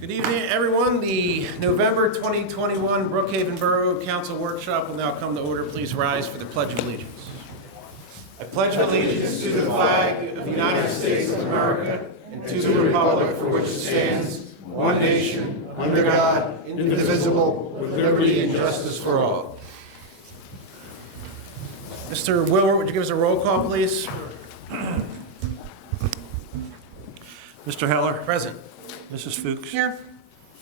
Good evening, everyone. The November 2021 Brookhaven Borough Council Workshop will now come to order. Please rise for the Pledge of Allegiance. I pledge allegiance to the flag of the United States of America and to the republic for which it stands, one nation, under God, indivisible, with liberty and justice for all. Mr. Wilbur, would you give us a roll call, please? Mr. Heller. Present. Mrs. Fuchs. Here.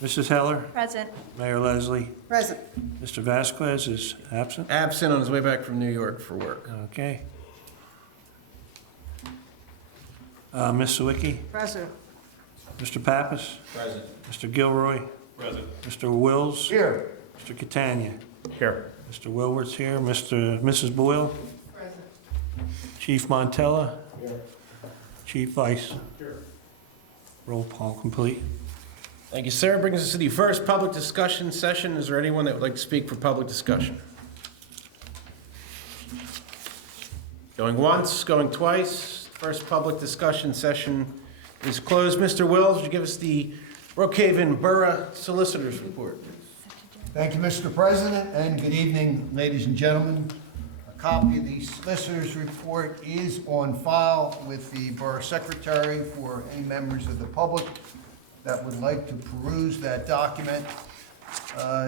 Mrs. Heller. Present. Mayor Leslie. Present. Mr. Vasquez is absent. Absent on his way back from New York for work. Okay. Ms. Sawicki. Present. Mr. Pappas. Present. Mr. Gilroy. Present. Mr. Wills. Here. Mr. Catania. Here. Mr. Wilwart's here. Mrs. Boyle. Present. Chief Montella. Here. Chief Vice. Here. Roll call complete. Thank you, sir. Brings us to the first public discussion session. Is there anyone that would like to speak for public discussion? Going once, going twice. First public discussion session is closed. Mr. Wills, would you give us the Brookhaven Borough Solicitors report? Thank you, Mr. President, and good evening, ladies and gentlemen. A copy of the Solicitor's report is on file with the Borough Secretary for any members of the public that would like to peruse that document.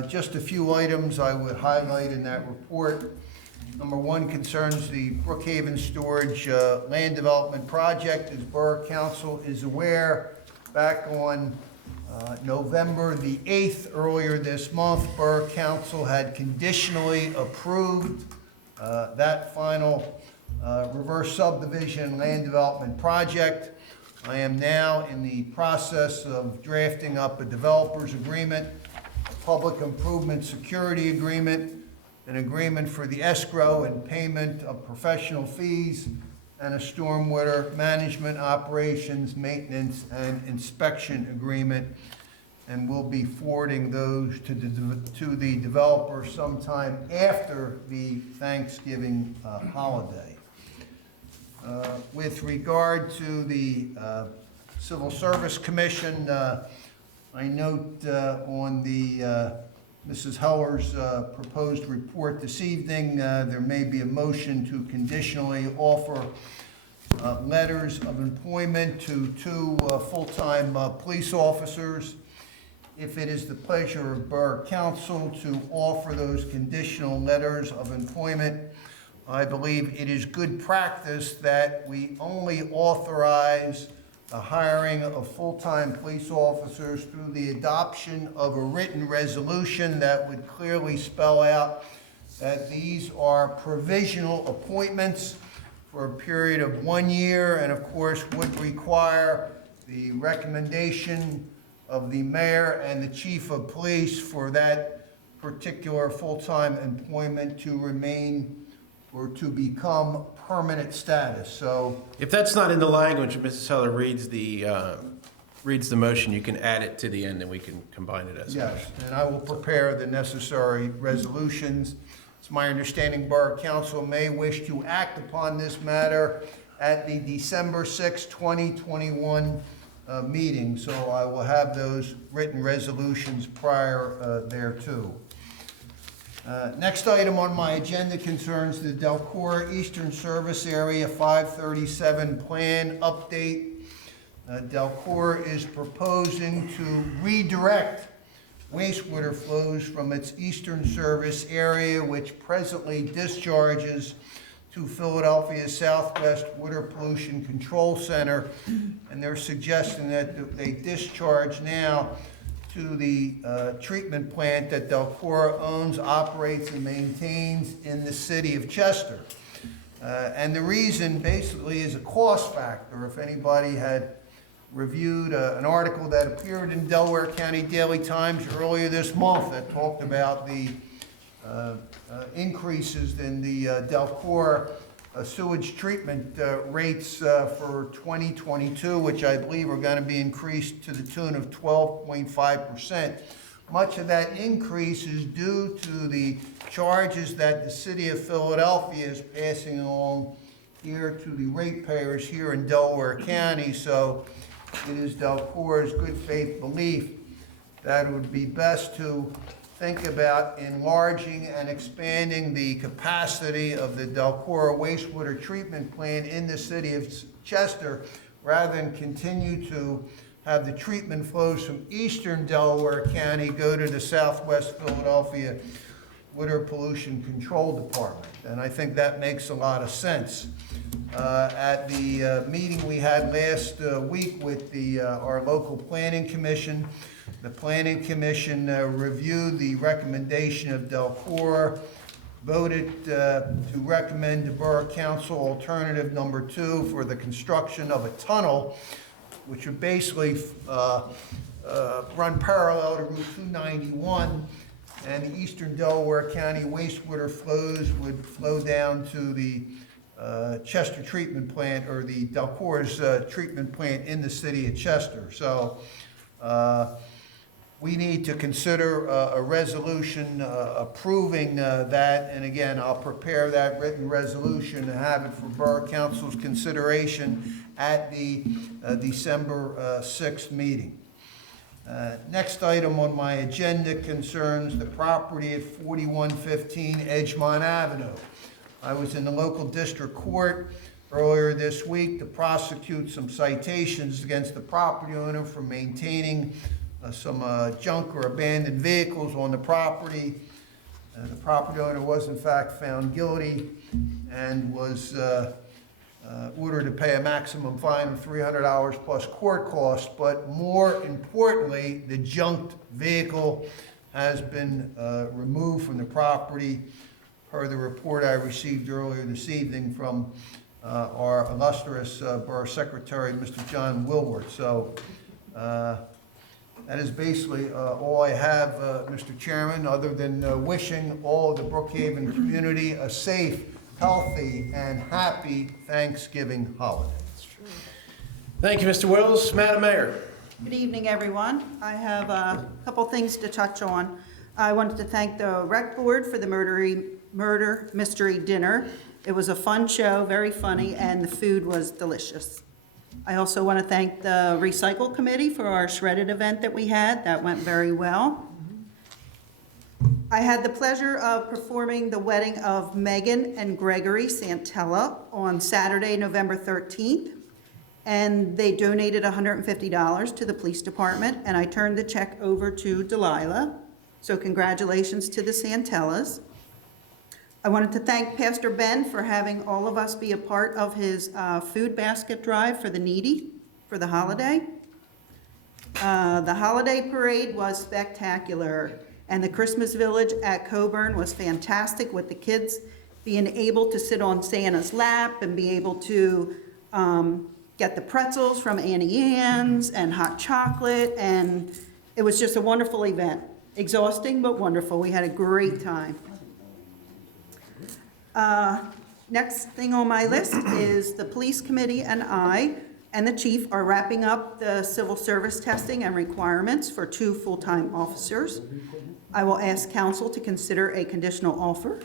Just a few items I would highlight in that report. Number one concerns the Brookhaven Storage Land Development Project. As Borough Council is aware, back on November the 8th, earlier this month, Borough Council had conditionally approved that final reverse subdivision land development project. I am now in the process of drafting up a developer's agreement, a public improvement security agreement, an agreement for the escrow and payment of professional fees, and a stormwater management operations, maintenance, and inspection agreement. And we'll be forwarding those to the developer sometime after the Thanksgiving holiday. With regard to the Civil Service Commission, I note on the Mrs. Heller's proposed report this evening, there may be a motion to conditionally offer letters of employment to two full-time police officers. If it is the pleasure of Borough Council to offer those conditional letters of employment, I believe it is good practice that we only authorize the hiring of full-time police officers through the adoption of a written resolution that would clearly spell out that these are provisional appointments for a period of 1 year, and of course would require the recommendation of the mayor and the chief of police for that particular full-time employment to remain or to become permanent status. So If that's not in the language, Mrs. Heller reads the motion, you can add it to the end and we can combine it as a yes, motion. and I will prepare the necessary resolutions. It's my understanding Borough Council may wish to act upon this matter at the December 6, 2021 meeting, so I will have those written resolutions prior thereto. Next item on my agenda concerns the Delcora Eastern Service Area 537 plan update. Delcora is proposing to redirect wastewater flows from its eastern service area, which presently discharges to Philadelphia's Southwest Water Pollution Control Center, and they're suggesting that they discharge now to the treatment plant that Delcora owns, operates, and maintains in the city of Chester. And the reason basically is a cost factor. If anybody had reviewed an article that appeared in Delaware County Daily Times earlier this month that talked about the increases in the Delcora sewage treatment rates for 2022, which I believe are going to be increased to the tune of 12.5%. Much of that increase is due to the charges that the city of Philadelphia is passing along here to the ratepayers here in Delaware County. So it is Delcora's good faith belief that it would be best to think about enlarging and expanding the capacity of the Delcora wastewater treatment plant in the city of Chester, rather than continue to have the treatment flows from eastern Delaware County go to the Southwest Philadelphia Water Pollution Control Department. And I think that makes a lot of sense. At the meeting we had last week with our local planning commission, the planning commission reviewed the recommendation of Delcora, voted to recommend to Borough Council alternative number 2 for the construction of a tunnel, which would basically run parallel to Route 291, and the eastern Delaware County wastewater flows would flow down to the Chester treatment plant, or the Delcora's treatment plant in the city of Chester. So we need to consider a resolution approving that, and again, I'll prepare that written resolution and have it for Borough Council's consideration at the December 6th meeting. Next item on my agenda concerns the property at 4115 Edgemont Avenue. I was in the local district court earlier this week to prosecute some citations against the property owner for maintaining some junk or abandoned vehicles on the property. The property owner was in fact found guilty and was ordered to pay a maximum fine of $300 plus court costs, but more importantly, the junked vehicle has been removed from the property per the report I received earlier this evening from our illustrious Borough Secretary, Mr. John Wilward. So that is basically all I have, Mr. Chairman, other than wishing all of the Brookhaven community a safe, healthy, and happy Thanksgiving holiday. Thank you, Mr. Wills. Madam Mayor. Good evening, everyone. I have a couple things to touch on. I wanted to thank the Rec Board for the murder mystery dinner. It was a fun show, very funny, and the food was delicious. I also want to thank the Recycle Committee for our shredded event that we had. That went very well. I had the pleasure of performing the wedding of Megan and Gregory Santella on Saturday, November 13th. And they donated $150 to the police department, and I turned the check over to Delilah. So congratulations to the Santellas. I wanted to thank Pastor Ben for having all of us be a part of his food basket drive for the needy for the holiday. The holiday parade was spectacular, and the Christmas village at Coburn was fantastic, with the kids being able to sit on Santa's lap and be able to get the pretzels from Annie Ann's and hot chocolate, and it was just a wonderful event. Exhausting, but wonderful. We had a great time. Next thing on my list is the police committee and I and the chief are wrapping up the civil service testing and requirements for 2 full-time officers. I will ask council to consider a conditional offer,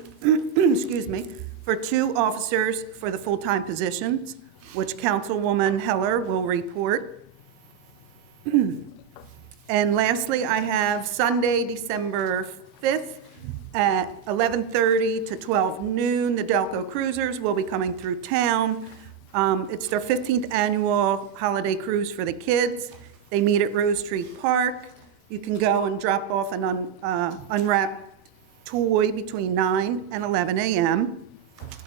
excuse me, for 2 officers for the full-time positions, which Councilwoman Heller will report. And lastly, I have Sunday, December 5th at 11:30 to 12 noon. The Delco Cruisers will be coming through town. It's their 15th annual holiday cruise for the kids. They meet at Rose Tree Park. You can go and drop off an unwrapped toy between 9 and 11 a.m.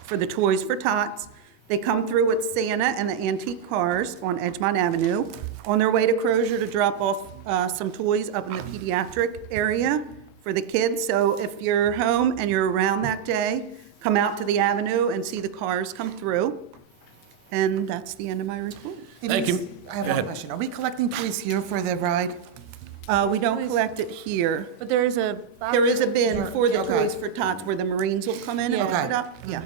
for the Toys for Tots. They come through with Santa and the antique cars on Edgemont Avenue. On their way to Crozier to drop off some toys up in the pediatric area for the kids. So if you're home and you're around that day, come out to the avenue and see the cars come through. And that's the end of my report. Thank you. I have Go ahead. one question. Are we collecting toys here for the ride? We don't collect it here. But there is a. There is a bin for the Okay. Toys for Tots where the Marines will come in and Yeah. pick it up. Yeah.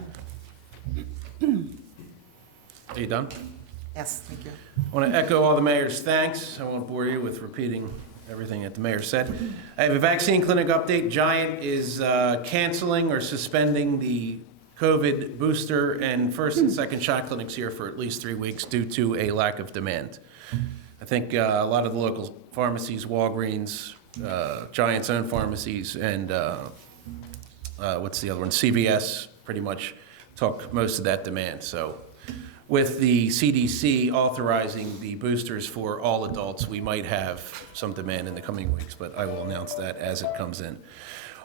Are you done? Yes, thank you. I want to echo all the mayor's thanks. I won't bore you with repeating everything that the mayor said. I have a vaccine clinic update. Giant is canceling or suspending the COVID booster and first and second shot clinics here for at least 3 weeks due to a lack of demand. I think a lot of the local pharmacies, Walgreens, Giants own pharmacies and, what's the other one? CVS pretty much took most of that demand. So with the CDC authorizing the boosters for all adults, we might have some demand in the coming weeks, but I will announce that as it comes in.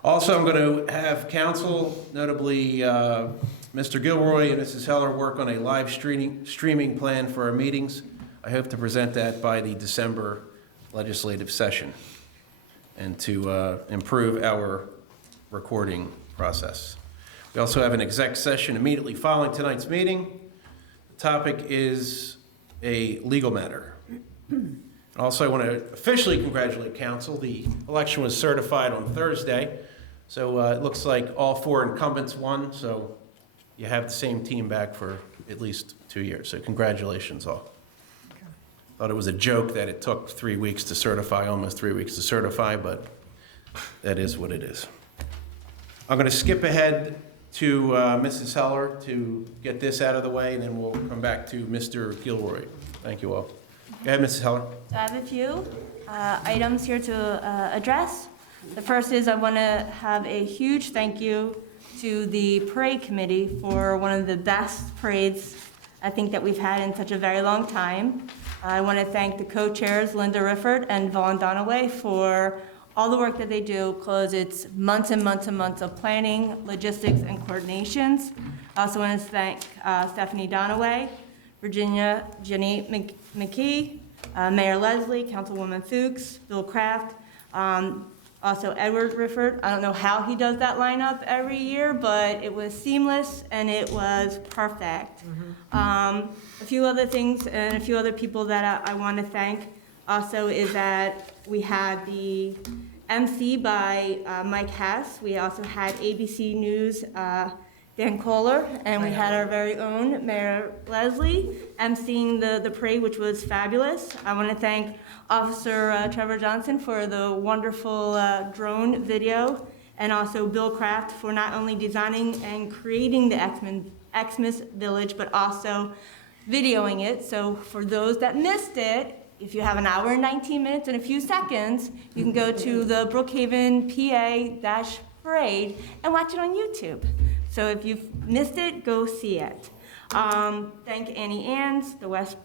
Also, I'm going to have council, notably Mr. Gilroy and Mrs. Heller, work on a live streaming plan for our meetings. I hope to present that by the December legislative session and to improve our recording process. We also have an exec session immediately following tonight's meeting. The topic is a legal matter. Also, I want to officially congratulate council. The election was certified on Thursday, so it looks like all 4 incumbents won, so you have the same team back for at least 2 years. So congratulations all. Thought it was a joke that it took 3 weeks to certify, almost 3 weeks to certify, but that is what it is. I'm going to skip ahead to Mrs. Heller to get this out of the way, and then we'll come back to Mr. Gilroy. Thank you all. Go ahead, Mrs. Heller. I have a few items here to address. The first is I want to have a huge thank you to the parade committee for one of the best parades I think that we've had in such a very long time. I want to thank the co-chairs, Linda Rifford and Vaughn Donaway, for all the work that they do, because it's months and months and months of planning, logistics, and coordinations. I also want to thank Stephanie Donaway, Virginia Jenny McKee, Mayor Leslie, Councilwoman Fuchs, Bill Kraft, also Edward Rifford. I don't know how he does that lineup every year, but it was seamless and it was perfect. A few other things and a few other people that I want to thank also is that we had the MC by Mike Hess. We also had ABC News Dan Kohler, and we had our very own Mayor Leslie emceeing the parade, which was fabulous. I want to thank Officer Trevor Johnson for the wonderful drone video, and also Bill Kraft for not only designing and creating the Xmas Village, but also videoing it. So for those that missed it, if you have an hour and 19 minutes and a few seconds, you can go to the Brookhaven PA-parade and watch it on YouTube. So if you've missed it, go see it. Thank Annie Ann's, the West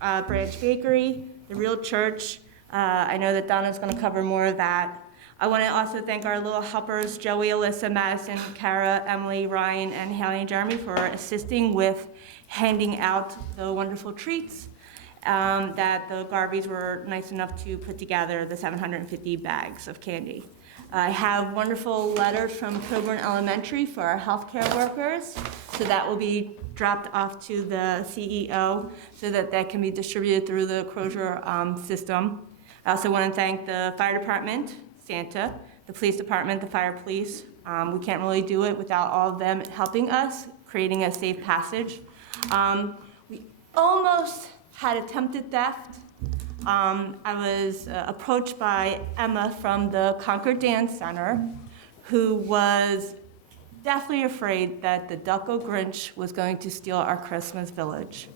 Branch Bakery, the Real Church. I know that Donna's going to cover more of that. I want to also thank our little helpers, Joey, Alyssa, Madison, Kara, Emily, Ryan, and Haley and Jeremy for assisting with handing out the wonderful treats that the Garveys were nice enough to put together, the 750 bags of candy. I have wonderful letters from Coburn Elementary for our healthcare workers, so that will be dropped off to the CEO so that that can be distributed through the Crozier system. I also want to thank the fire department, Santa, the police department, the fire police. We can't really do it without all of them helping us, creating a safe passage. We almost had attempted theft. I was approached by Emma from the Concord Dance Center, who was deathly afraid that the Ducko Grinch was going to steal our Christmas village.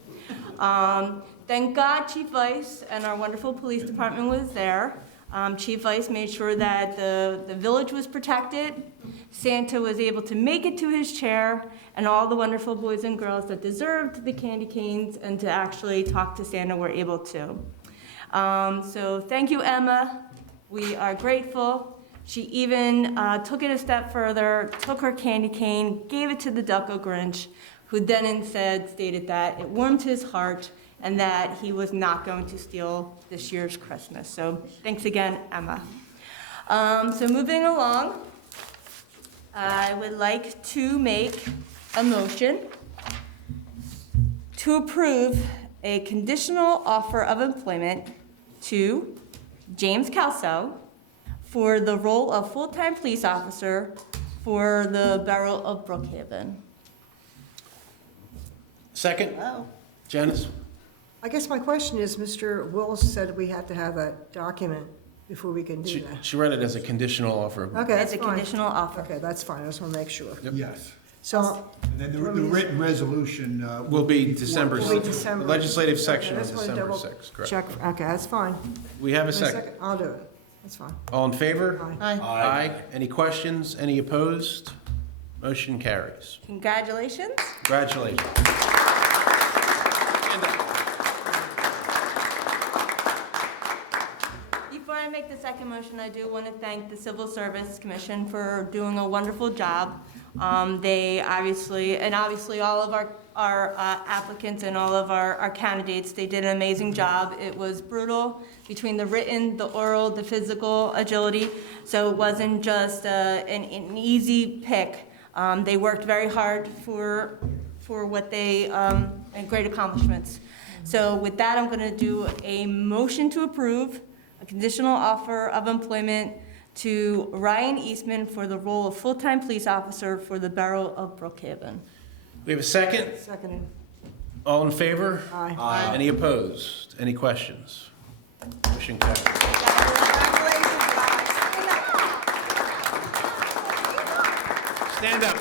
Thank God Chief Vice and our wonderful police department was there. Chief Vice made sure that the village was protected. Santa was able to make it to his chair, and all the wonderful boys and girls that deserved the candy canes and to actually talk to Santa were able to. So thank you, Emma. We are grateful. She even took it a step further, took her candy cane, gave it to the Ducko Grinch, who then instead stated that it warmed his heart and that he was not going to steal this year's Christmas. So thanks again, Emma. So moving along, I would like to make a motion to approve a conditional offer of employment to James Calso for the role of full-time police officer for the Borough of Brookhaven. Second? Janice? I guess my question is, Mr. Wills said we have to have a document before we can do that. She read it as a conditional offer. Okay, that's It's a fine. conditional offer. Okay, that's fine, I just want to make sure. Yes. So, And then the written resolution Will be December Will be 6th. December. Legislative section Okay, on that's what I December double 6th, correct. check, okay, that's fine. We have a Wait second. I'll do it. That's fine. All in favor? Aye. Aye. Any questions? Any opposed? Motion carries. Congratulations. Congratulations. Stand up. Before I make the second motion, I do want to thank the Civil Service Commission for doing a wonderful job. They obviously all of our applicants and all of our candidates, they did an amazing job. It was brutal between the written, the oral, the physical agility. So it wasn't just an easy pick. They worked very hard for what they, and great accomplishments. So with that, I'm going to do a motion to approve a conditional offer of employment to Ryan Eastman for the role of full-time police officer for the Borough of Brookhaven. We have a second? Second. All in favor? Aye. Any opposed? Any questions? Motion carries. Congratulations, guys. Stand up.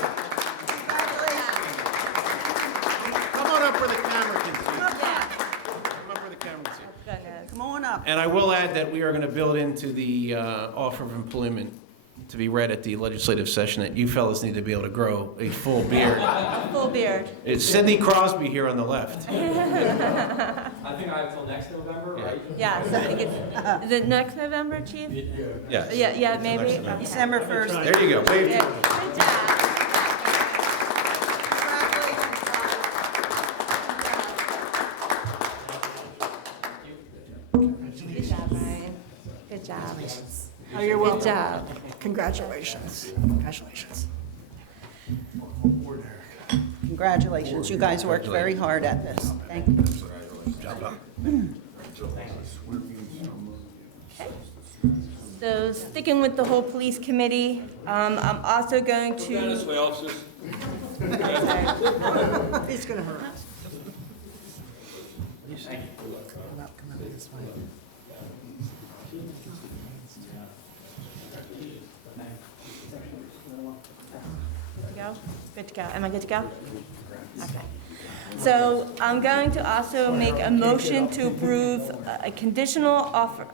Come on up where the camera can see. Come up where the camera can see. Goodness. Come on up. And I will add that we are going to build into the offer of employment to be read at the legislative session that you fellas need to be able to grow a full beard. Full beard. It's Sidney Crosby here on the left. I think I have till next November, right? Yes, I think is it next November, Chief? Yes. Yeah, maybe. December 1st. There you go. Wave Yeah, to good job. Good job, Ryan. Good job. Oh, you're Good welcome. job. Congratulations. Congratulations. Congratulations. You guys worked very hard at this. Thank you. So sticking with the whole police committee, I'm also going to. It's gonna hurt. Go? Good to go. Am I good to go? Okay. So I'm going to also make a motion to approve a conditional offer,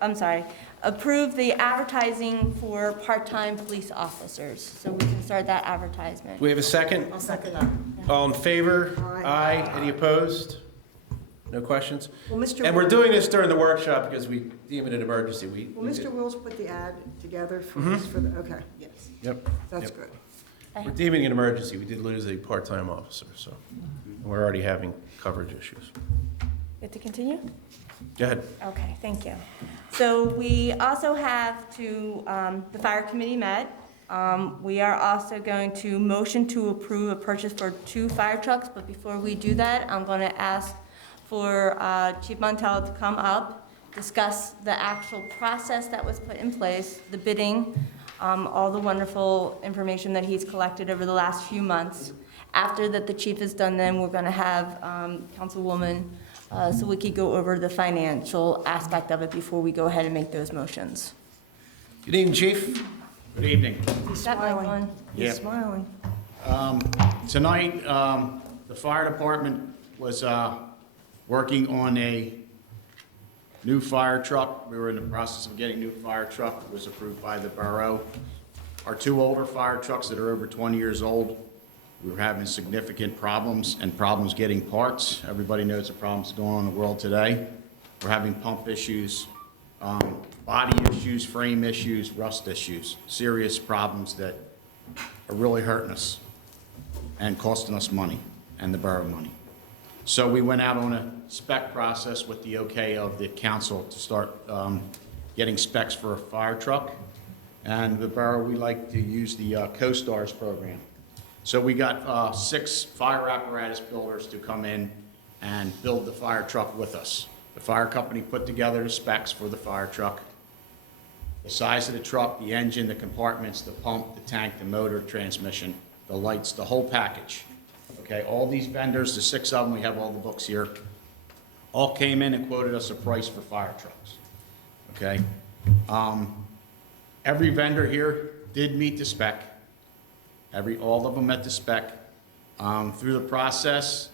approve the advertising for part-time police officers. So we can start that advertisement. We have a second? I'll second that. All in favor? Aye. Any opposed? No questions? Well, Mr. And we're Wills- doing this during the workshop because we deem it an emergency. Will Mr. Wills put the ad together for this, for the, okay, yes, Yep. that's Yep. good. We're deeming it an emergency. We did lose a part-time officer, so we're already having coverage issues. Good to continue? Go ahead. Okay, thank you. So we also have the fire committee met. We are also going to motion to approve a purchase for 2 fire trucks, but before we do that, I'm going to ask for Chief Montel to come up, discuss the actual process that was put in place, the bidding, all the wonderful information that he's collected over the last few months. After that the chief is done, then we're going to have Councilwoman so we could go over the financial aspect of it before we go ahead and make those motions. Good evening, Chief. Good evening. Is that mic on? He's Yeah. smiling. Tonight, the fire department was working on a new fire truck. We were in the process of getting a new fire truck. It was approved by the borough. Our 2 older fire trucks that are over 20 years old, we were having significant problems getting parts. Everybody knows the problems going on in the world today. We're having pump issues, body issues, frame issues, rust issues, serious problems that are really hurting us and costing us money and the borough money. So we went out on a spec process with the okay of the council to start getting specs for a fire truck. And the borough, we like to use the Co-Stars program. So we got 6 fire apparatus builders to come in and build the fire truck with us. The fire company put together the specs for the fire truck. The size of the truck, the engine, the compartments, the pump, the tank, the motor, transmission, the lights, the whole package. Okay, all these vendors, the 6 of them, we have all the books here, all came in and quoted us a price for fire trucks. Okay? Every vendor here did meet the spec. All of them met the spec. Through the process,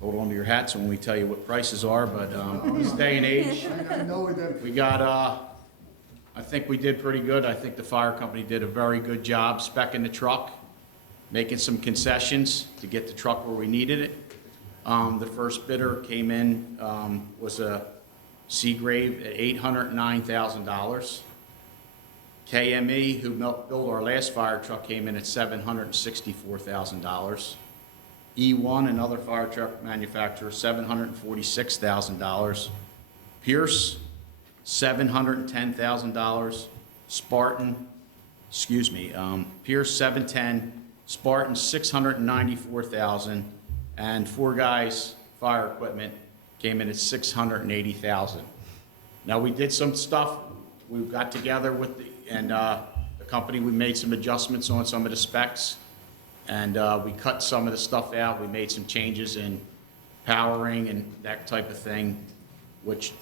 hold on to your hats when we tell you what prices are, but this day and age, I know that. we got, I think we did pretty good. I think the fire company did a very good job speccing the truck, making some concessions to get the truck where we needed it. The first bidder came in, was a Seagrave at $809,000. KME, who built our last fire truck, came in at $764,000. E1, another fire truck manufacturer, $746,000. Pierce, $710,000. Spartan, Pierce, $710,000. Spartan, $694,000. And Four Guys Fire Equipment came in at $680,000. Now, we did some stuff. We got together with the company. We made some adjustments on some of the specs, and we cut some of the stuff out. We made some changes in powering and that type of thing, which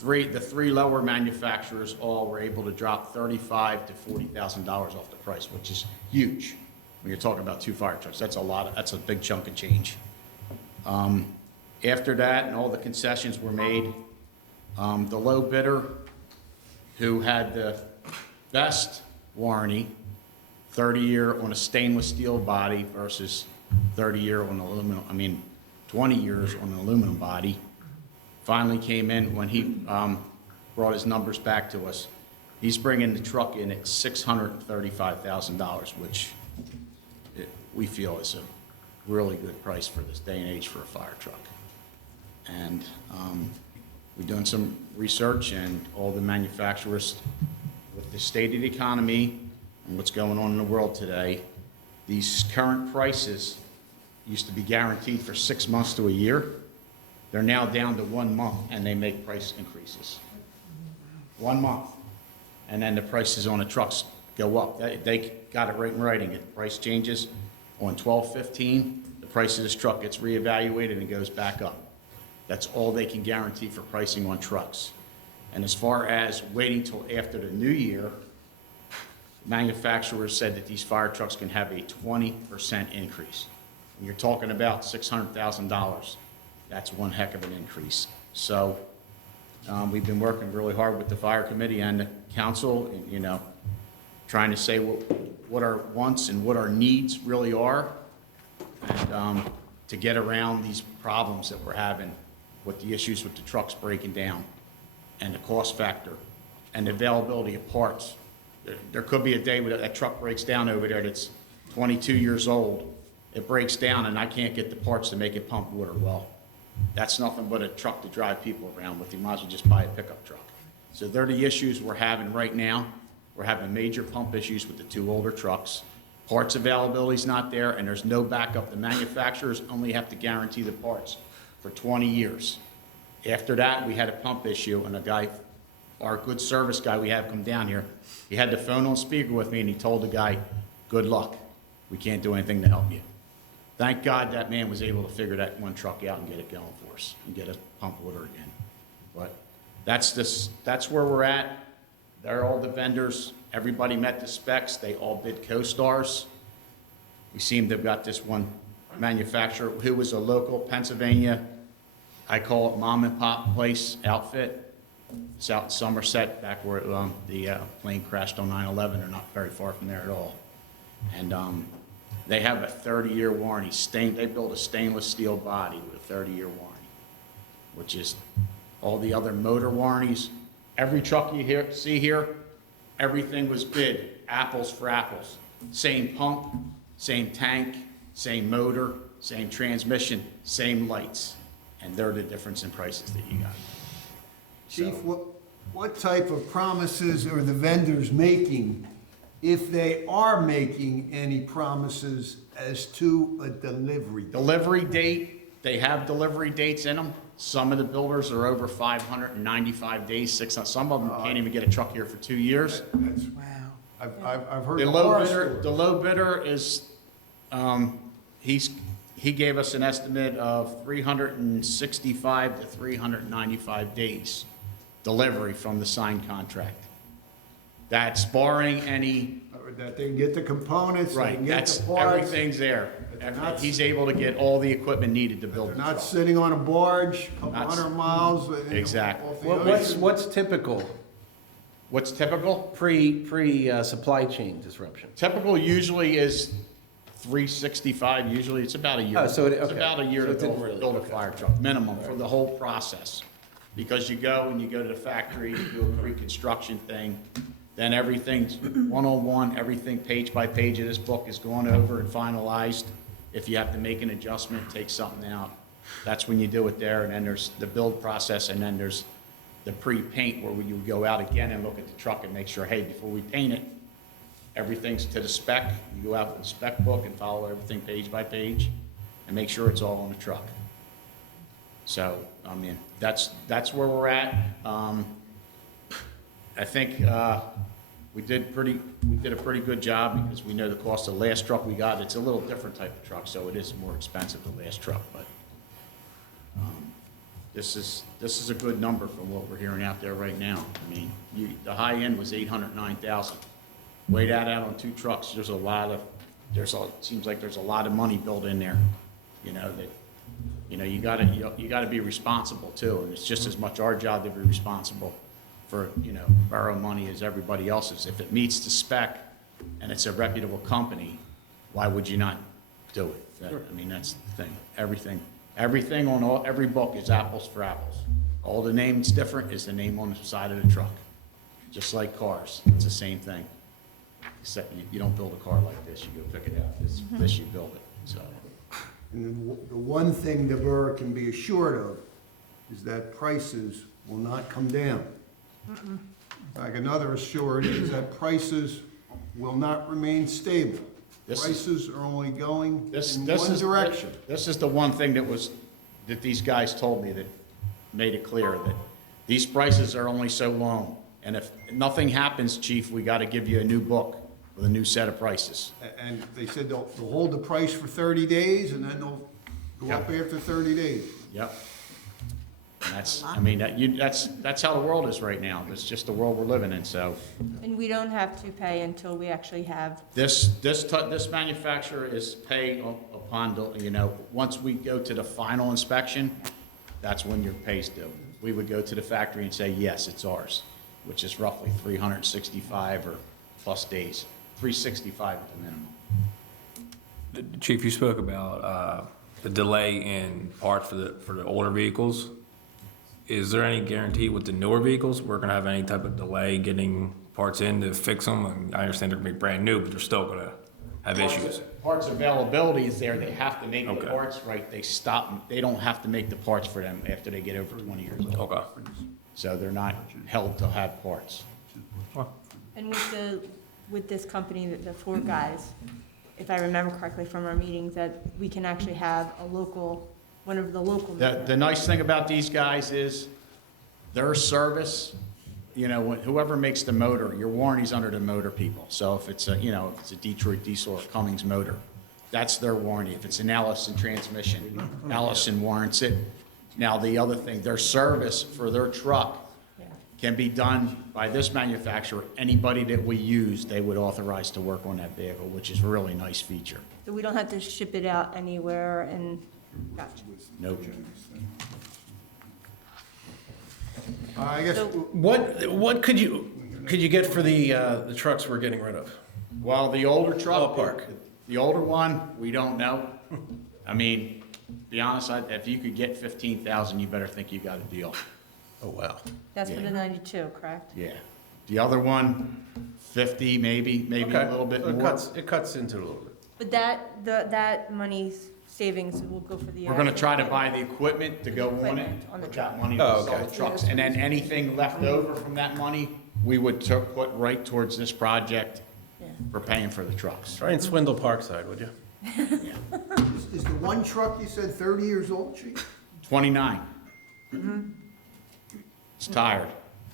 the three lower manufacturers all were able to drop $35,000 to $40,000 off the price, which is huge. When you're talking about two fire trucks, that's a big chunk of change. After that, and all the concessions were made, the low bidder, who had the best warranty, 30-year on a stainless steel body versus 30-year on aluminum, 20 years on an aluminum body, finally came in when he brought his numbers back to us. He's bringing the truck in at $635,000, which we feel is a really good price for this day and age for a fire truck. And we're doing some research, and all the manufacturers, with the state of the economy and what's going on in the world today, these current prices used to be guaranteed for 6 months to a year. They're now down to 1 month, and they make price increases. 1 month. And then the prices on the trucks go up. They got it right in writing. If the price changes on 12/15, the price of this truck gets reevaluated and goes back up. That's all they can guarantee for pricing on trucks. And as far as waiting till after the new year, manufacturers said that these fire trucks can have a 20% increase. When you're talking about $600,000, that's one heck of an increase. So we've been working really hard with the fire committee and the council, trying to say what our wants and what our needs really are, and to get around these problems that we're having with the issues with the trucks breaking down and the cost factor and the availability of parts. There could be a day when that truck breaks down over there that's 22 years old. It breaks down and I can't get the parts to make it pump water. Well, that's nothing but a truck to drive people around with. You might as well just buy a pickup truck. So they're the issues we're having right now. We're having major pump issues with the two older trucks. Parts availability is not there, and there's no backup. The manufacturers only have to guarantee the parts for 20 years. After that, we had a pump issue, and a guy, our good service guy we have come down here, he had the phone on speaker with me, and he told the guy, "Good luck. We can't do anything to help you." Thank God that man was able to figure that one truck out and get it going for us and get us pump water again. But that's where we're at. They're all the vendors. Everybody met the specs. They all bid co-stars. We seem to have got this one manufacturer who was a local Pennsylvania, I call it mom and pop place outfit. It's out in Somerset, back where the plane crashed on 9/11. They're not very far from there at all. And they have a 30-year warranty. They build a stainless steel body with a 30-year warranty, which is all the other motor warranties. Every truck you see here, everything was bid, apples for apples. Same pump, same tank, same motor, same transmission, same lights. And they're the difference in prices that you got. Chief, what type of promises are the vendors making, if they are making any promises, as to a delivery? Delivery date, they have delivery dates in them. Some of the builders are over 595 days, 600. Some of them can't even get a truck here for 2 years. Wow. I've heard The the low horror bidder, stories. the low bidder is, he gave us an estimate of 365 to 395 days delivery from the signed contract. That's barring any, That they can get the components, they right, can get that's, the parts. everything's there. They're not- He's able to get all the equipment needed to build They're the not truck. sitting on a barge, a couple Not s- hundred miles. Exactly. Off the What's, ocean. what's typical, What's typical? supply chain disruption? Typical usually is 365, usually it's about a year. Oh, so it- It's okay. about a year So to it didn't really- build a okay. fire truck, minimum, for the whole process. Because you go to the factory, you do a pre-construction thing, then everything's one-on-one, everything page by page of this book is gone over and finalized. If you have to make an adjustment, take something out, that's when you do it there, and then there's the build process, and then there's the pre-paint where you go out again and look at the truck and make sure, hey, before we paint it, everything's to the spec. You go out with the spec book and follow everything page by page and make sure it's all on the truck. So, I mean, that's where we're at. I think, we did a pretty good job because we know the cost of the last truck we got. It's a little different type of truck, so it is more expensive than the last truck, but, this is a good number from what we're hearing out there right now. I mean, the high end was 809,000. Weigh that out on 2 trucks, seems like there's a lot of money built in there, you know, that, you know, you gotta be responsible too, and it's just as much our job to be responsible for, you know, borough money as everybody else's. If it meets the spec and it's a reputable company, why would you not do it? I mean, that's the thing. Everything on every book is apples for apples. All the name's different is the name on the side of the truck. Just like cars, it's the same thing. Except you don't build a car like this, you go pick it out. This you build it, so. And the one thing the borough can be assured of is that prices will not come down. Like another assurance is that prices will not remain stable. This is- Prices are only going This in is one direction. This is the one thing that these guys told me that made it clear that these prices are only so long. And if nothing happens, chief, we gotta give you a new book with a new set of prices. And they said they'll hold the price for 30 days and then they'll go up after 30 days. Yep. And that's, I mean, that's how the world is right now. It's just the world we're living in, so. And we don't have to pay until we actually have, This manufacturer is paid upon, you know, once we go to the final inspection, that's when your pay's due. We would go to the factory and say, yes, it's ours, which is roughly 365 or plus days, 365 at the minimum. Chief, you spoke about the delay in parts for the older vehicles. Is there any guarantee with the newer vehicles we're gonna have any type of delay getting parts in to fix them? And I understand they're gonna be brand new, but they're still gonna have issues. Parts availability is there. They have to make the Okay. parts, right? They don't have to make the parts for them after they get over 20 years old. Okay. So they're not held to have parts. and with this company, the 4 guys, if I remember correctly from our meetings, that we can actually have one of the local. The nice thing about these guys is their service, you know, whoever makes the motor, your warranty's under the motor people. So if it's a Detroit diesel or Cummins motor, that's their warranty. If it's an Allison transmission, Allison warrants it. Now, the other thing, their service for their truck can be done by this manufacturer. Anybody that we use, they would authorize to work on that vehicle, which is a really nice feature. So we don't have to ship it out anywhere and, gotcha. Nope. I guess, So- What could you get for the trucks we're getting rid of? Well, the older truck. Ballpark. The older one, we don't know. I mean, to be honest, if you could get 15,000, you better think you got a deal. Oh, wow. That's for Yeah. the 92, correct? Yeah. The other one, 50, maybe a Okay. little bit So more. it cuts into it a little bit. But that money's savings will go for the. We're gonna try to buy the equipment to go on it, Equipment on the with that truck. money Oh, to sell okay. the trucks. And then anything left over from that money, we would put right towards this project Yeah. for paying for the trucks. Try and swindle Parkside, would you? is the one truck you said 30 years old, chief? 29. It's tired.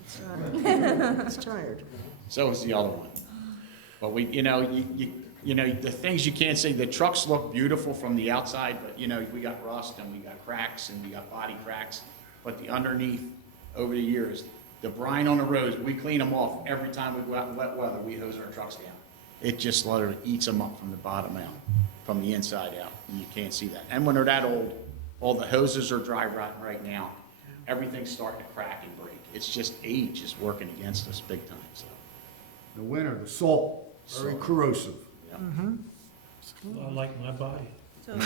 It's tired. So is the other one. But we, you know, the things you can't say, the trucks look beautiful from the outside, but you know, we got rust and we got cracks and we got body cracks. But the underneath, over the years, the brine on the roads, we clean them off every time we go out in wet weather, we hose our trucks down. It just literally eats them up from the bottom out, from the inside out, and you can't see that. And when they're that old, all the hoses are dry rotting right now. Everything's starting to crack and break. It's just age is working against us big time, so. The winter, the salt, very corrosive. I like my body.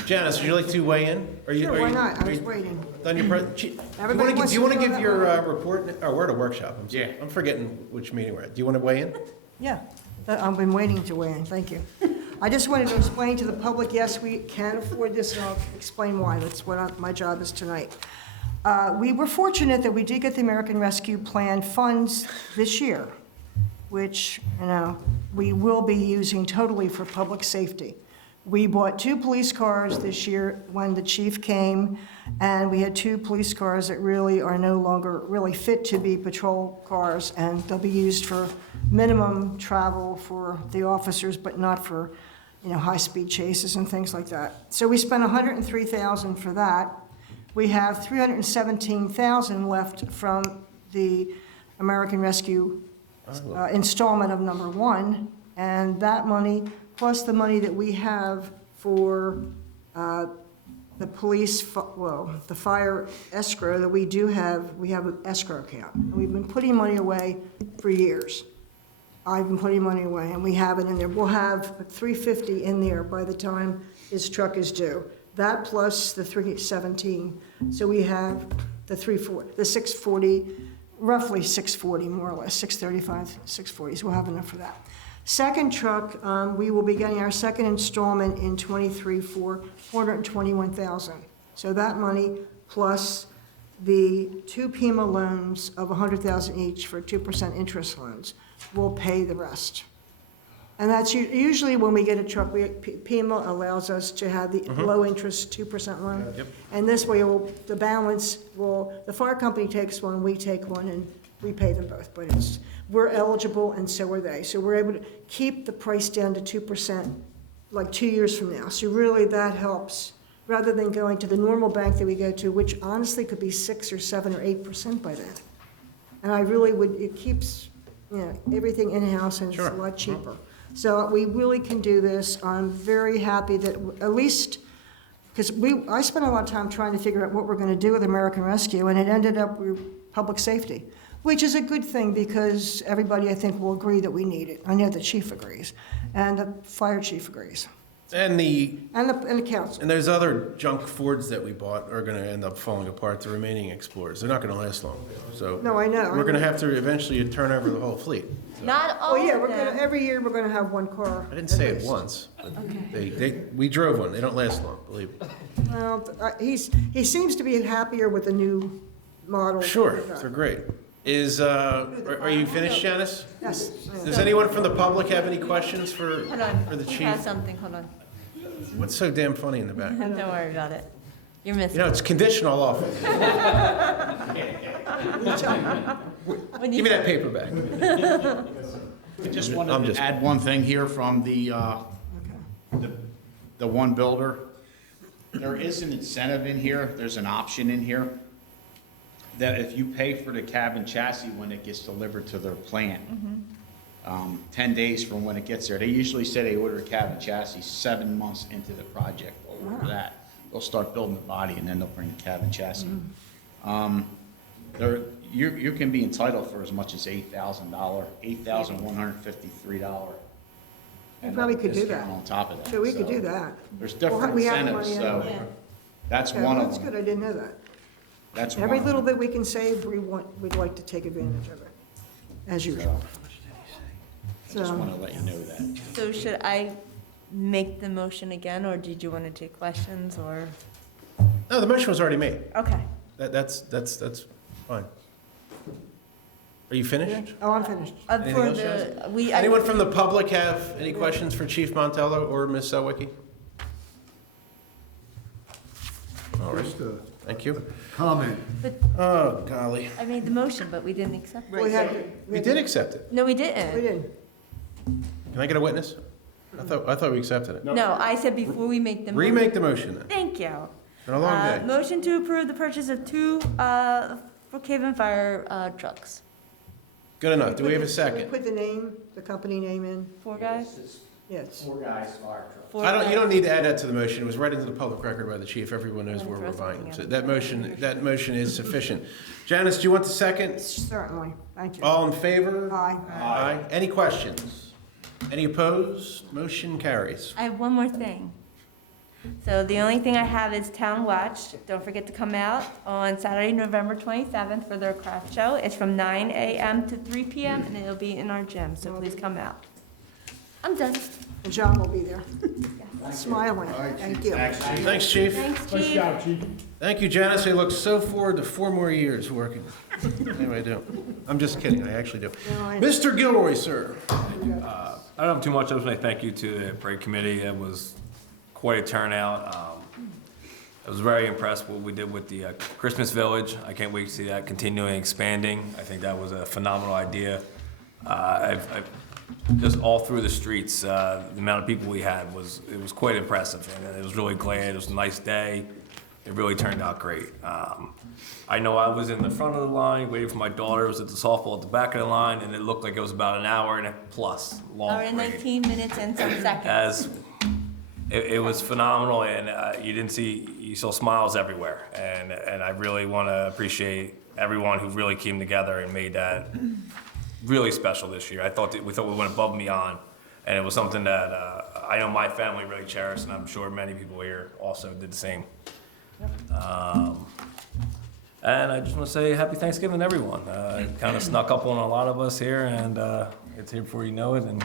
Janice, would you like to weigh in? Sure, why not? I was waiting. Done your do Everybody wants you to want to know give that your one. report? Oh, we're at a workshop. Yeah. I'm forgetting which meeting we're at. Do you want to weigh in? Yeah, I've been waiting to weigh in, thank you. I just wanted to explain to the public, yes, we can afford this, and I'll explain why. That's what my job is tonight. We were fortunate that we did get the American Rescue Plan funds this year, which, we will be using totally for public safety. We bought 2 police cars this year when the chief came, and we had 2 police cars that really are no longer really fit to be patrol cars, and they'll be used for minimum travel for the officers, but not for, high-speed chases and things like that. So we spent $103,000 for that. We have $317,000 left from the American Rescue installment of number 1, and that money, plus the money that we have for the police, the fire escrow that we do have, we have an escrow account. And we've been putting money away for years. I've been putting money away, and we have it in there. We'll have $350 in there by the time his truck is due. That plus the $317. So we have the $340, the $640, roughly $640 more or less, $635, $640. So we'll have enough for that. Second truck, we will be getting our second installment in '23 for $421,000. So that money plus the 2 PEMA loans of $100,000 each for 2% interest loans will pay the rest. And that's usually when we get a truck, PEMA allows us to have the low-interest 2% loan. Yep. And this way, the balance the fire company takes one, we take one, and we pay them both. But we're eligible, and so are they. So we're able to keep the price down to 2%, like 2 years from now. So really, that helps, rather than going to the normal bank that we go to, which honestly could be 6 or 7 or 8% by then. And I really it keeps, everything in-house, and it's a lot cheaper. So we really can do this. I'm very happy that at least, because I spent a lot of time trying to figure out what we're going to do with American Rescue, and it ended up with public safety, which is a good thing because everybody, I think, will agree that we need it. I know the chief agrees, and the fire chief agrees, And the and the council. and those other junk Fords that we bought are going to end up falling apart. The remaining Explorers, they're not going to last long. So No, I know. we're going to have to eventually turn over the whole fleet. Not all Oh, yeah, of them. every year we're gonna have 1 car. I didn't say at it least. once. We drove one. They don't last long, believe me. Well, he seems to be happier with the new model. Sure, they're great. Are you finished, Janice? Yes. Does anyone from the public have any questions for Hold on, the he chief? has something, hold on. What's so damn funny in the back? Don't worry about it. You're missing. It's conditional offer. When Give you- me that paper back. I just I'm wanted just- to add one thing here from the one builder. There is an incentive in here, there's an option in here, that if you pay for the cab and chassis when it gets delivered to their plant, 10 days from when it gets there, they usually say they order a cab and chassis 7 months into the project. Over that, they'll start building the body, and then they'll bring the cab and chassis. You can be entitled for as much as $8,000, $8,153. We probably could do Discount that. On top of that. So we could do that. There's Well, different we have the incentives, money so anyway. that's Okay, one well, of that's good, them. I didn't know that. That's one Every of little them. bit we can save, we'd like to take advantage of it, as usual. I just So, want to let you know that. So should I make the motion again, or did you want to take questions, or? No, the motion was already made. Okay. That's fine. Are you finished? oh, I'm finished. Anything For else, Anyone from the public have any questions for Chief Montello or Ms. Selwicki? All right, Just a thank you. comment. Oh, golly. I made the motion, but we didn't accept it. We had to- We did accept it. No, we We didn't. didn't. Can I get a witness? I thought we accepted it. No, I said before we make the. Remake the motion then. Thank you. Been a long day. Motion to approve the purchase of 2 Brookhaven fire trucks. Good enough. Do we have a Can second? we put the name, the company name in? Four guys? Yes. Four guys fire truck. Four You guys. don't need to add that to the motion. It was read into the public record by the chief. Everyone knows where we're Throw something buying. So out. that motion is sufficient. Janice, do you want the second? Certainly, thank you. All in favor? Aye. Aye. Any questions? Any opposed? Motion carries. I have one more thing. So the only thing I have is Town Watch. Don't forget to come out on Saturday, November 27th for their craft show. It's from 9 a.m. to 3 p.m. and it'll be in our gym, so please come out. I'm done. And John will be there, smiling. Thank you. Thanks, chief. Thanks, Nice Chief. job, Chief. Thank you, Janice. I look so forward to 4 more years working. Anyway, I do. I'm just kidding. I actually do. Mr. Gilroy, sir. I don't have too much. I just want to thank you to the parade committee. It was quite a turnout. I was very impressed with what we did with the Christmas Village. I can't wait to see that continuing expanding. I think that was a phenomenal idea. I've just all through the streets, the amount of people we had was quite impressive, and it was really glad. It was a nice day. It really turned out great. I know I was in the front of the line waiting for my daughter. It was at the softball at the back of the line, and it looked like it was about an hour and a plus long Hour and parade. 19 minutes and some seconds. It was phenomenal, and you saw smiles everywhere, and I really want to appreciate everyone who really came together and made that really special this year. We thought we went above and beyond, and it was something that I know my family really cherished, and I'm sure many people here also did the same. And I just want to say happy Thanksgiving to everyone. It kind of snuck up on a lot of us here, and it's here before you know it, and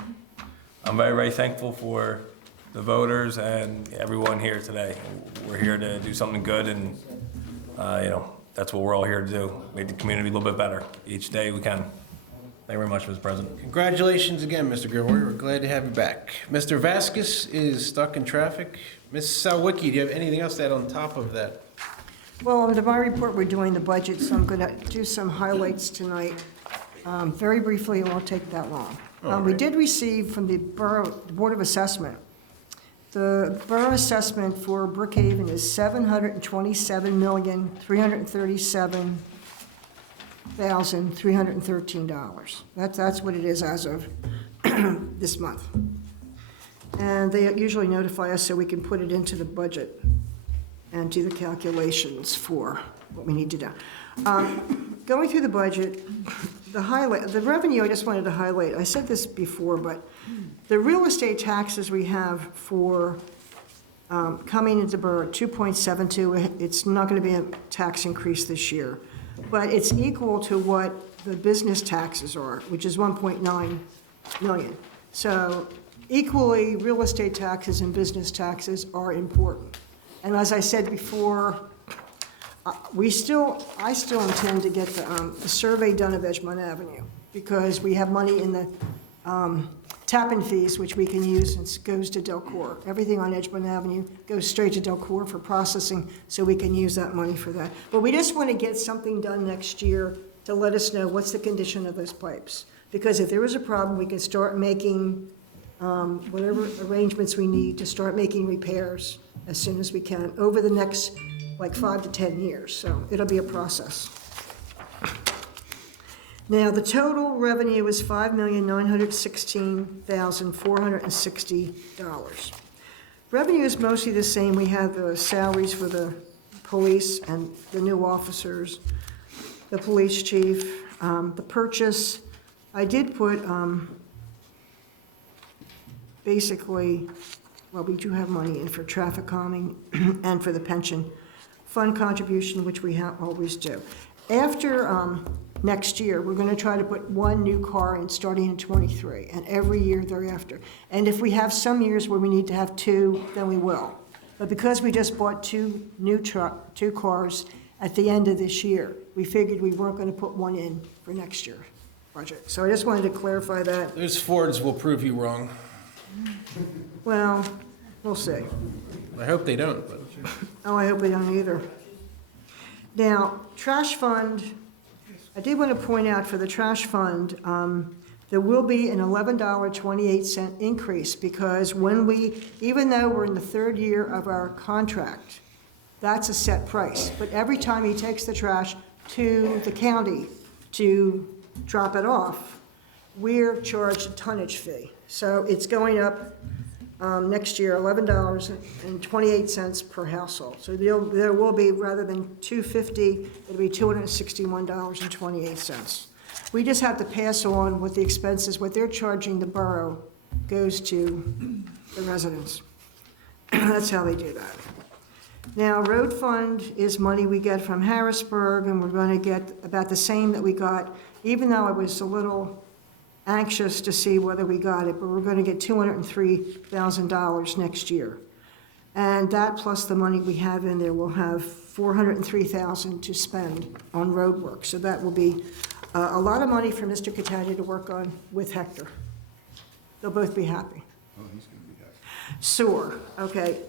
I'm very, very thankful for the voters and everyone here today. We're here to do something good, and that's what we're all here to do, make the community a little bit better each day we can. Thank you very much, Mr. President. Congratulations again, Mr. Gilroy. We're glad to have you back. Mr. Vasquez is stuck in traffic. Ms. Sawicki, do you have anything else to add on top of that? Well, under my report, we're doing the budget, so I'm going to do some highlights tonight. Very briefly, it won't take that long. We did receive from the Board of Assessment. The borough assessment for Brookhaven is $727,337,313. That's what it is as of this month. And they usually notify us so we can put it into the budget and do the calculations for what we need to do. Going through the budget, the revenue, I just wanted to highlight, I said this before, but the real estate taxes we have for coming into borough, 2.72, it's not going to be a tax increase this year, but it's equal to what the business taxes are, which is 1.9 million. So equally, real estate taxes and business taxes are important. And as I said before, I still intend to get the survey done of Edgemont Avenue, because we have money in the tap-in fees, which we can use, and it goes to Delcor. Everything on Edgemont Avenue goes straight to Delcor for processing, so we can use that money for that. But we just want to get something done next year to let us know what's the condition of those pipes. Because if there is a problem, we can start making whatever arrangements we need to start making repairs as soon as we can over the next, like, 5 to 10 years. So it'll be a process. Now, the total revenue is $5,916,460. Revenue is mostly the same. We have the salaries for the police and the new officers, the police chief, the purchase. I did put, basically, well, we do have money in for traffic calming and for the pension fund contribution, which we always do. After next year, we're going to try to put one new car in starting in '23 and every year thereafter. And if we have some years where we need to have 2, then we will. But because we just bought 2 cars at the end of this year, we figured we weren't going to put one in for next year budget. So I just wanted to clarify that. Those Fords will prove you wrong. Well, we'll see. I hope they don't, but. Oh, I hope we don't either. Now, trash fund, I did want to point out for the trash fund, there will be an $11.28 increase, because even though we're in the 3rd year of our contract, that's a set price. But every time he takes the trash to the county to drop it off, we're charged a tonnage fee. So it's going up next year, $11.28 per household. So there will be, rather than $250, it'll be $261.28. We just have to pass on what the expenses, what they're charging the borough goes to the residents. That's how they do that. Now, road fund is money we get from Harrisburg, and we're going to get about the same that we got, even though I was a little anxious to see whether we got it, but we're going to get $203,000 next year. And that plus the money we have in there, we'll have $403,000 to spend on road work. So that will be a lot of money for Mr. Catania to work on with Hector. They'll both be happy. Oh, he's going to be happy. Sewer, okay.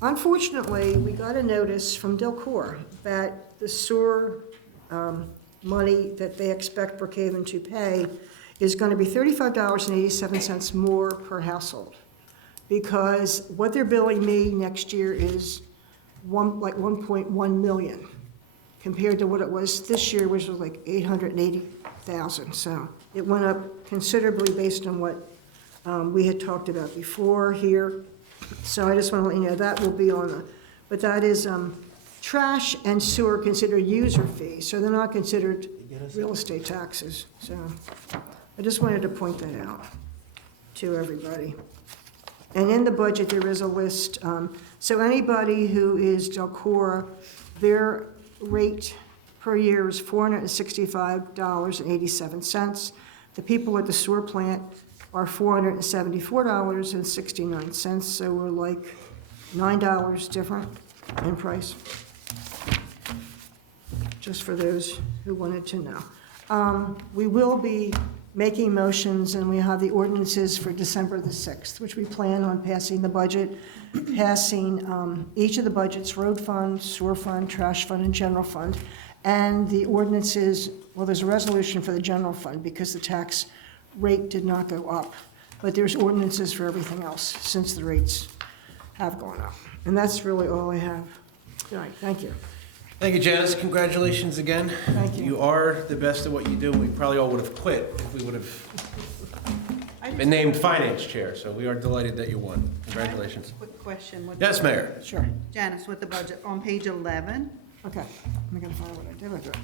Unfortunately, we got a notice from Delcor that the sewer money that they expect Brookhaven to pay is going to be $35.87 more per household. Because what they're billing me next year is like 1.1 million, compared to what it was this year, which was like 880,000. So it went up considerably based on what we had talked about before here. So I just want to let you know that will be on but that is trash and sewer considered user fees, so they're not considered real estate taxes. So I just wanted to point that out to everybody. And in the budget, there is a list. So anybody who is Delcora, their rate per year is $465.87. The people at the sewer plant are $474.69. So we're like $9 different in price. Just for those who wanted to know. We will be making motions, and we have the ordinances for December the 6th, which we plan on passing the budget, passing each of the budgets, road fund, sewer fund, trash fund, and general fund. And the ordinances, well, there's a resolution for the general fund because the tax rate did not go up. But there's ordinances for everything else since the rates have gone up. And that's really all I have tonight. Thank you. Thank you, Janice. Congratulations again. Thank you. You are the best at what you do. We probably all would have quit if we would have been named finance chair, so we are delighted that you won. Congratulations. Quick question. With Yes, Mayor. Sure. Janice, with the budget, on page 11, Okay. I'm going to find what I did with it.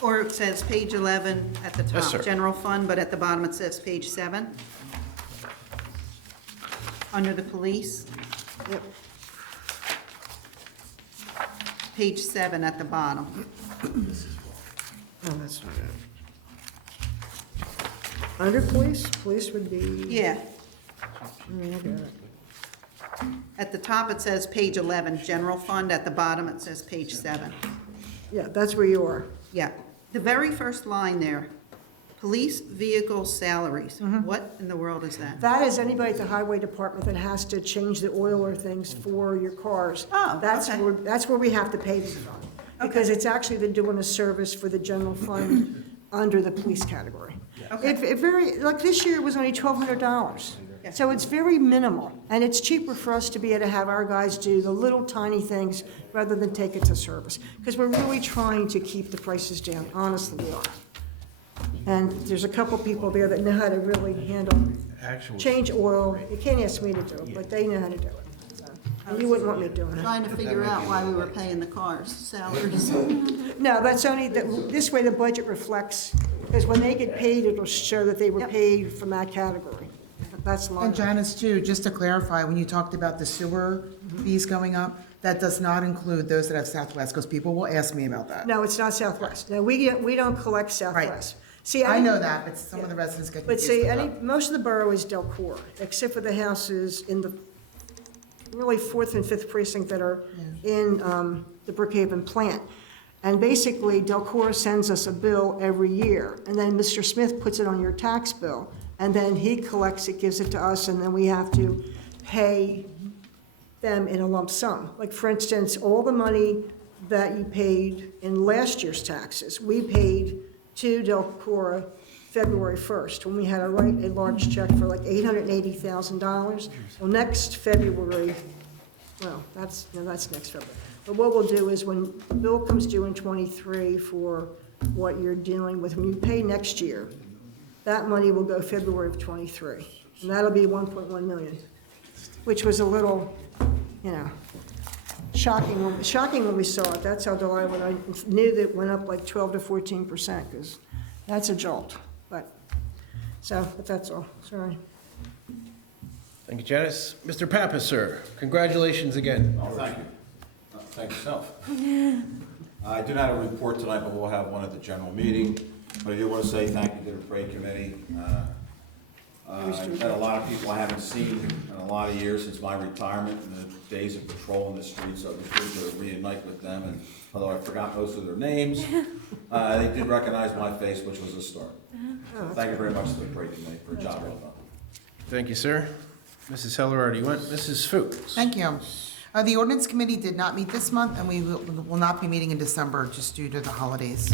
or it says page 11 at the Yes, sir. top, general fund, but at the bottom it says page 7, under the police, Yep. page 7 at the bottom. Oh, that's not it. Under police, police would be, Yeah, I got it. at the top it says page 11, general fund, at the bottom it says page 7. Yeah, that's where you are. Yeah, the very first line there, police vehicle salaries. What in the world is that? That is anybody at the highway department that has to change the oil or things for your cars. Oh, That's okay. where we have to pay them from. Because it's actually they're doing a service for the general fund under the police category. Okay. It very, like this year it was only $1,200. Yeah. So it's very minimal. And it's cheaper for us to be able to have our guys do the little tiny things rather than take it to service. Because we're really trying to keep the prices down, honestly we are. And there's a couple people there that know how to really handle, change oil. You can't ask me to do it, but they know how to do it. So, and you wouldn't want me doing it. Trying to figure out why we were paying the cars salaries. No, that's only, this way the budget reflects, because when they get paid, it'll show that they were paid from that category. That's a lot. And Janice, too, just to clarify, when you talked about the sewer fees going up, that does not include those that have Southwest, because people will ask me about that. No, it's not Southwest. No, we don't collect Southwest. See, I know that, but some of the residents get But confused. see, most of the borough is Delcor, except for the houses in the really 4th and 5th precinct that are in the Brookhaven plant. And basically, Delcor sends us a bill every year, and then Mr. Smith puts it on your tax bill, and then he collects it, gives it to us, and then we have to pay them in a lump sum. Like, for instance, all the money that you paid in last year's taxes, we paid to Delcor February 1st, when we had to write a large check for like $880,000. Well, next February, well, that's next February. But what we'll do is when the bill comes due in '23 for what you're dealing with. When you pay next year, that money will go February of '23, and that'll be 1.1 million, which was a little, you know, shocking when we saw it. That's how delighted when I knew that it went up like 12 to 14%, because that's a jolt. But that's all. Sorry. Thank you, Janice. Mr. Pappas, sir, congratulations again. Oh, thank you. Thank yourself. I do not have a report tonight, but we'll have one at the general meeting. But I do want to say thank you to the parade committee. I've met a lot of people I haven't seen in a lot of years since my retirement and the days of patrolling the streets, so it was good to reunite with them. And although I forgot most of their names, they did recognize my face, which was a start. So thank you very much to the parade committee for a job well done. Thank you, sir. Mrs. Heller already went. Mrs. Fuchs. Thank you. The ordinance committee did not meet this month, and we will not be meeting in December just due to the holidays.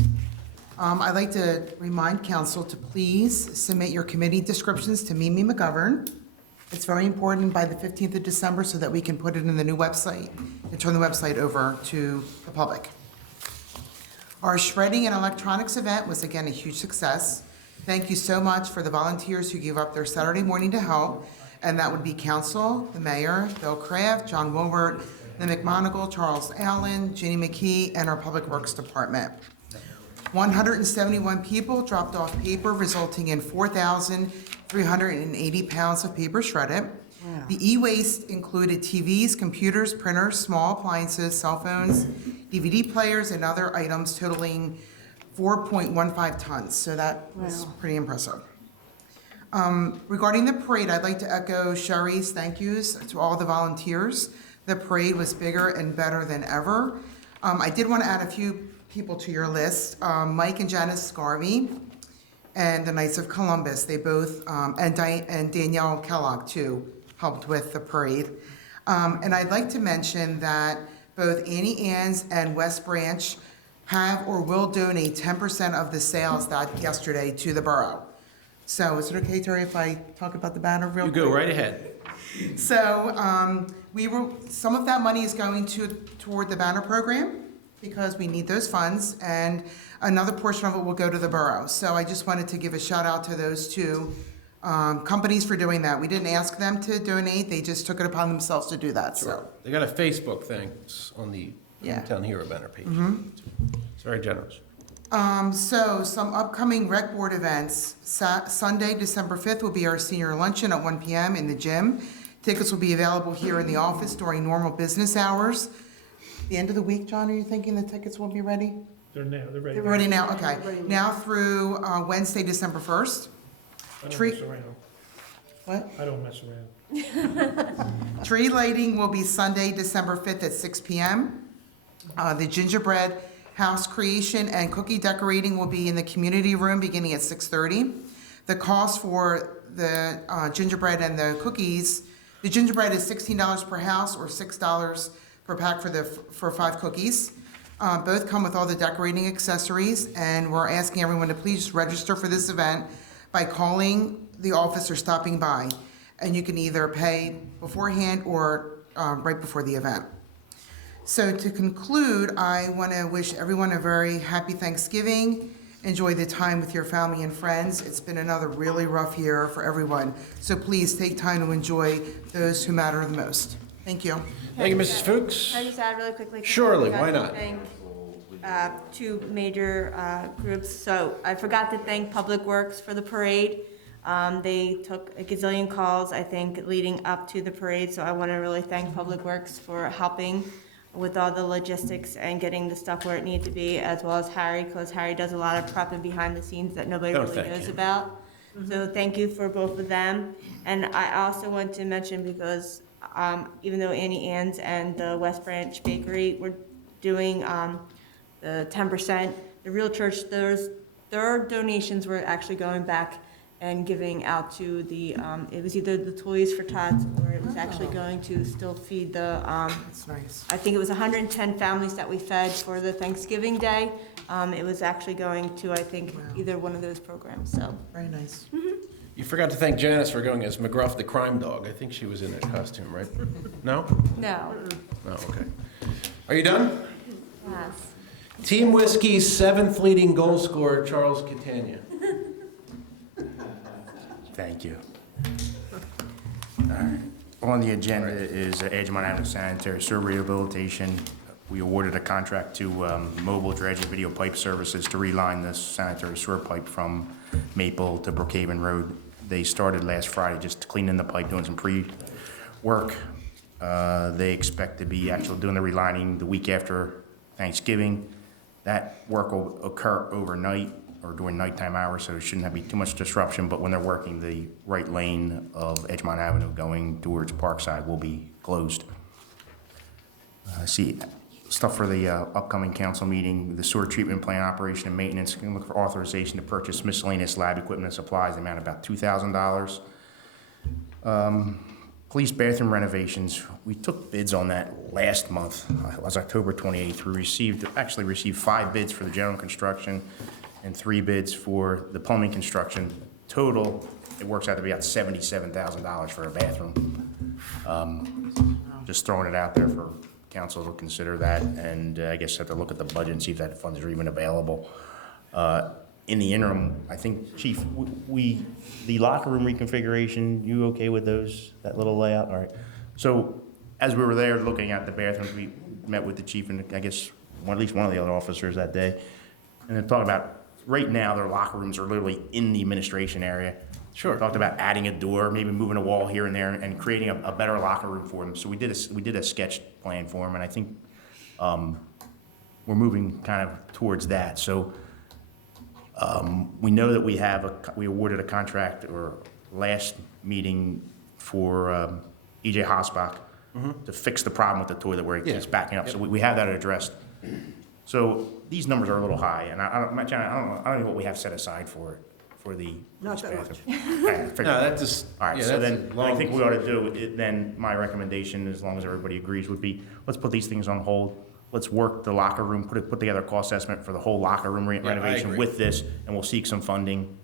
I'd like to remind council to please submit your committee descriptions to Mimi McGovern. It's very important by the 15th of December so that we can put it in the new website and turn the website over to the public. Our shredding and electronics event was again a huge success. Thank you so much for the volunteers who gave up their Saturday morning to help, and that would be council, the mayor, Bill Kraft, John Wilbert, the McMonigal, Charles Allen, Ginny McKee, and our Public Works Department. 171 people dropped off paper, resulting in 4,380 pounds of paper shredded. Wow. The e-waste included TVs, computers, printers, small appliances, cell phones, DVD players, and other items totaling 4.15 tons. So that was pretty impressive. Regarding the parade, I'd like to echo Sherry's thank yous to all the volunteers. The parade was bigger and better than ever. I did want to add a few people to your list. Mike and Janice Scarvey and the Knights of Columbus, they both, and Danielle Kellogg too, helped with the parade. And I'd like to mention that both Annie Ann's and West Branch have or will donate 10% of the sales that yesterday to the borough. So is it okay, Terry, if I talk about the banner real quick? You go right ahead. So some of that money is going toward the banner program because we need those funds, and another portion of it will go to the borough. So I just wanted to give a shout out to those two companies for doing that. We didn't ask them to donate, they just took it upon themselves to do that, so. They got a Facebook thing on the Town Hero banner page. It's very generous. So some upcoming rec board events. Sunday, December 5th will be our senior luncheon at 1 p.m. in the gym. Tickets will be available here in the office during normal business hours. The end of the week, John, are you thinking the tickets will be ready? They're ready. They're ready now, okay. Now through Wednesday, December 1st. I don't Tree- mess around. What? I don't mess around. Tree lighting will be Sunday, December 5th at 6 p.m. The gingerbread house creation and cookie decorating will be in the community room beginning at 6:30. The cost for the gingerbread and the cookies, the gingerbread is $16 per house or $6 per pack for 5 cookies. Both come with all the decorating accessories, and we're asking everyone to please register for this event by calling the office or stopping by. And you can either pay beforehand or right before the event. So to conclude, I want to wish everyone a very happy Thanksgiving. Enjoy the time with your family and friends. It's been another really rough year for everyone. So please take time to enjoy those who matter the most. Thank you. Thank you, Mrs. Fuchs. Can I just add really quickly? Surely, I forgot why to not? thank, two major groups. So I forgot to thank Public Works for the parade. They took a gazillion calls, I think, leading up to the parade. So I want to really thank Public Works for helping with all the logistics and getting the stuff where it needed to be, as well as Harry, because Harry does a lot of prepping behind the scenes that nobody Oh, really thank knows you. about. So thank you for both of them. And I also want to mention, because even though Annie Ann's and the West Branch Bakery were doing the 10%, the Real Church, their donations were actually going back and giving out to the, it was either the Toys for Tots, or it was actually going to still feed the, That's nice. I think it was 110 families that we fed for the Thanksgiving Day. It was actually going to, I think, either one of those programs, so. Very nice. You forgot to thank Janice for going as McGruff the crime dog. I think she was in that costume, right? No? No. No, okay. Are you done? Yes. Team Whiskey's 7th leading goal scorer, Charles Catania. Thank you. All right. On the agenda is Edgemont Avenue Sanitary Sewer Rehabilitation. We awarded a contract to Mobile Dredge and Video Pipe Services to reline this sanitary sewer pipe from Maple to Brookhaven Road. They started last Friday just cleaning the pipe, doing some pre-work. They expect to be actually doing the relining the week after Thanksgiving. That work will occur overnight or during nighttime hours, so there shouldn't be too much disruption, but when they're working, the right lane of Edgemont Avenue going towards Parkside will be closed. See, stuff for the upcoming council meeting, the sewer treatment plant operation and maintenance, can look for authorization to purchase miscellaneous lab equipment and supplies, the amount of about $2,000. Police bathroom renovations, we took bids on that last month. It was October 28th. We actually received 5 bids for the general construction and 3 bids for the plumbing construction. Total, it works out to be about $77,000 for a bathroom. Just throwing it out there for council to consider that, and I guess have to look at the budget and see if that funds are even available. In the interim, I think, Chief, the locker room reconfiguration, you okay with that little layout? All right. So as we were there looking at the bathrooms, we met with the chief and I guess at least one of the other officers that day, and they're talking about, right now, their locker rooms are literally in the administration area. Sure. Talked about adding a door, maybe moving a wall here and there, and creating a better locker room for them. So we did a sketch plan for them, and I think we're moving kind of towards that. So we know that we awarded a contract or last meeting for E.J. Hosbach to fix the problem with the toilet where it keeps backing up. So we have that addressed. So these numbers are a little high, and I don't know what we have set aside for it. For the Not that much. No, that just, all right, yeah, so that's then a what I long- think we ought to do, then my recommendation, as long as everybody agrees, would be, let's put these things on hold. Let's work the locker room, put together a cost estimate for the whole locker room I renovation agree. with this, and we'll seek some funding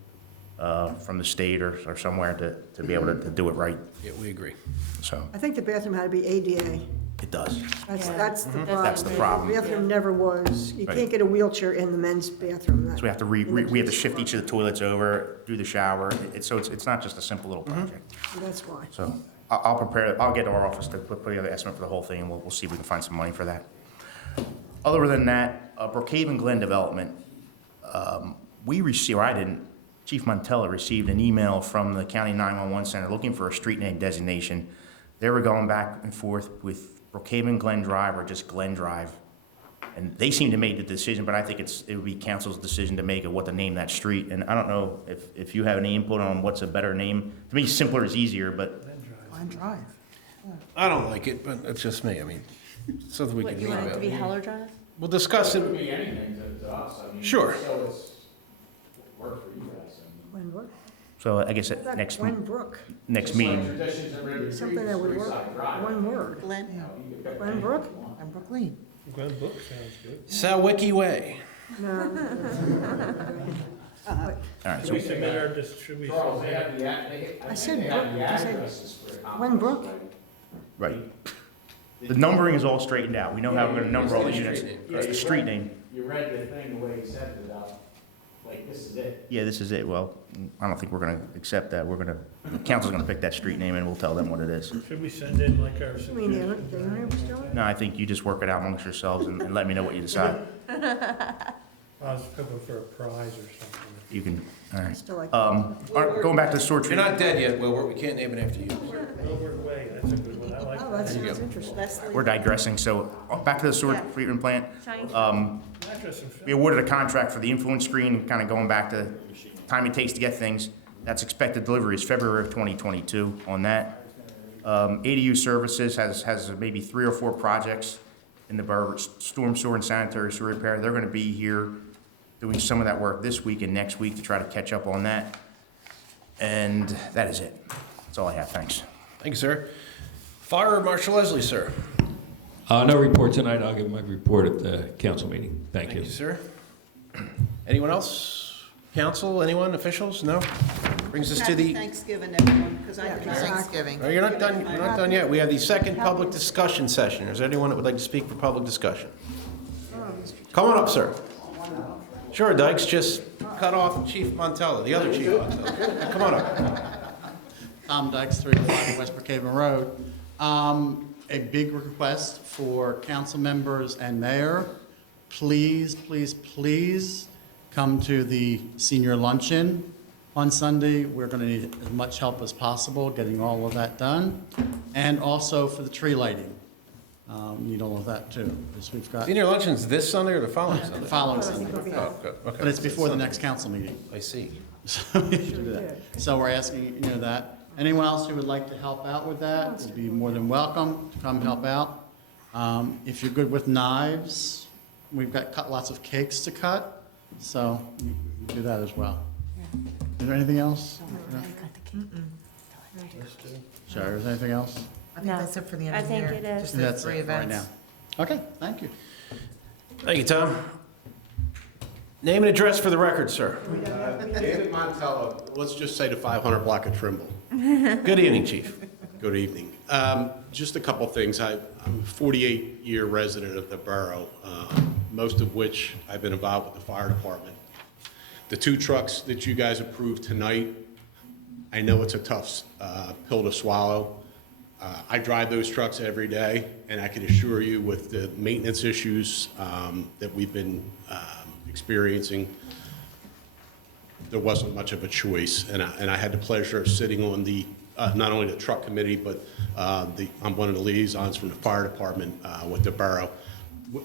from the state or somewhere to be able to do it right. Yeah, we agree. So, I think the bathroom had to be ADA. it does. That's the problem. That's the problem. The bathroom never was. You Right. can't get a wheelchair in the men's bathroom. So we have to we have to shift each of the toilets over, do the shower. It's not just a simple little project. That's why. So I'll get to our office to put together the estimate for the whole thing, and we'll see if we can find some money for that. Other than that, Brookhaven Glen Development, we received, or I didn't, Chief Montella received an email from the County 911 Center looking for a street name designation. They were going back and forth with Brookhaven Glen Drive or just Glen Drive. And they seem to make the decision, but I think it would be council's decision to make of what to name that street. And I don't know if you have any input on what's a better name. To me, simpler is easier, but Glen Drive. I don't like it, but it's just me. I mean, it's something we What, can you want it to be leave out. Heller Drive? We'll discuss It could it. be anything to us, I mean. Sure. So it's work for you guys. Glenbrook? so I guess at That next Glenbrook, next Just like meeting, traditions and regular something that would work, Creekside Drive. one word. Glenn? Glenbrook? And Brookleen. Glen Book sounds good. Salwicki Way. No. all right, Should so we submit our, should we? Charles, they have the, I said they have Brook- the I said addresses for the Glenbrook. right. The numbering is all straightened out. We know how we're gonna number all the units. It's the street name. You read the thing the way he said it about, like, this is it. Yeah, this is it. Well, I don't think we're gonna accept that. The council's gonna pick that street name and we'll tell them what it is. Should we send in like our I mean, suggestions? the owner was doing it? No, I think you just work it out amongst yourselves and let me know what you decide. I was hoping for a prize or something. You can, all I right. still like. All right, going back to the sewer You're treatment. not dead yet, Wilbur. We can't name it after you. Over Way, that's a good one, I like Oh, that. that There you sounds go. interesting. Leslie? We're digressing, so back to the sewer Yeah. treatment plant. Shiny. Mattress and We awarded a contract for the influence screen, kind of going back to time it takes to get things. That's expected delivery is February of 2022 on that. ADU Services has maybe 3 or 4 projects in the borough, storm sewer and sanitary sewer repair. They're gonna be here doing some of that work this week and next week to try to catch up on that. And that is it. That's all I have, thanks. Thank you, sir. Fire Marshal Leslie, sir. No report tonight. I'll give my report at the council meeting. Thank you. Sir. Anyone else? Council, anyone, officials? No? Brings us to Happy the, Thanksgiving, everyone, because I Yeah, think exactly. Thanksgiving. no, you're not done yet. We have the second public discussion session. Is there anyone that would like to speak for public discussion? Oh, Mr. Come on up, sir. Sure, Dykes, just cut off Chief Montella, the other Chief Montella. Come on up. Tom Dykes, 305 West Brookhaven Road. A big request for council members and mayor. Please, please, please come to the senior luncheon on Sunday. We're going to need as much help as possible getting all of that done. And also for the tree lighting. Need all of that too, because we've got Senior luncheon's this Sunday or the following the Sunday? following Sunday. Oh, good, But okay. it's before the next council meeting. I see. So we should do that. So we're asking, that. Anyone else who would like to help out with that would be more than welcome to come help out. If you're good with knives, we've got lots of cakes to cut, so you can do that as well. Is there anything else? Sure, is there anything else? I think that's it for the end I of the think year. it is. Just the That's three it right events. now. Okay, thank you. Thank you, Tom. Name and address for the record, sir. David Montella, let's just say the 500 block of Trimble. Good evening, Chief. Good evening. Just a couple things. I'm a 48-year resident of the borough, most of which I've been involved with the fire department. The 2 trucks that you guys approved tonight, I know it's a tough pill to swallow. I drive those trucks every day, and I can assure you with the maintenance issues that we've been experiencing, there wasn't much of a choice. And I had the pleasure of sitting on the, not only the truck committee, but I'm one of the liaisons from the fire department with the borough.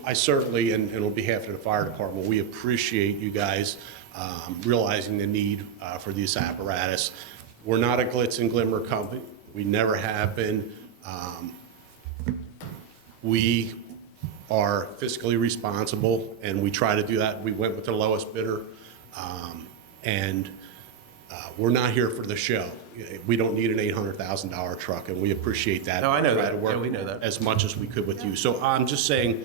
I certainly, and on behalf of the fire department, we appreciate you guys realizing the need for this apparatus. We're not a glitz and glimmer company. We never have been. We are fiscally responsible, and we try to do that. We went with the lowest bidder, and we're not here for the show. We don't need an $800,000 truck, and we appreciate that. No, I know Try that. to work Yeah, we know that. as much as we could with you. So I'm just saying,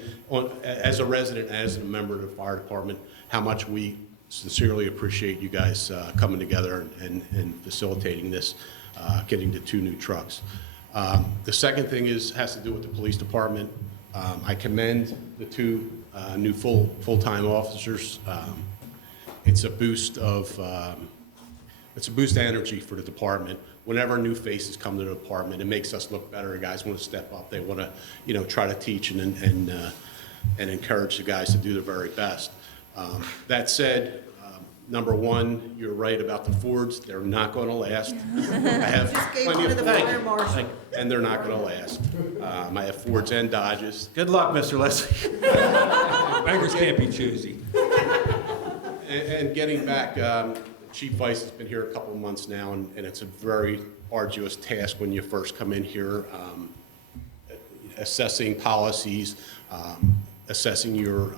as a resident, as a member of the fire department, how much we sincerely appreciate you guys coming together and facilitating this, getting the 2 new trucks. The second thing has to do with the police department. I commend the 2 new full-time officers. It's a boost of energy for the department. Whenever new faces come to the department, it makes us look better. The guys want to step up. They want to, try to teach and encourage the guys to do their very best. That said, number 1, you're right about the Fords. They're not going to last. I have Just gave plenty one of to the Fords, fire marshal. and they're not going to last. I have Fords and Dodges. Good luck, Mr. Leslie. Beggars can't be choosy. And getting back, Chief Vice has been here a couple of months now, and it's a very arduous task when you first come in here, assessing policies, assessing your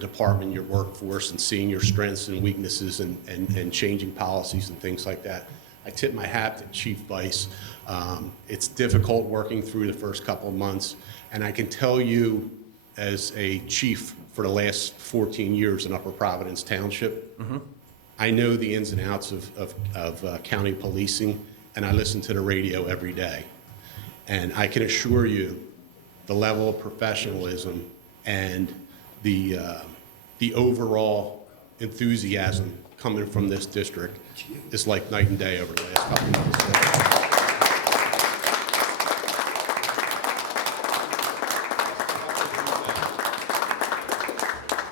department, your workforce, and seeing your strengths and weaknesses and changing policies and things like that. I tip my hat to Chief Vice. It's difficult working through the first couple of months, and I can tell you as a chief for the last 14 years in Upper Providence Township, I know the ins and outs of county policing, and I listen to the radio every day. And I can assure you the level of professionalism and the overall enthusiasm coming from this district is like night and day over the last couple of months.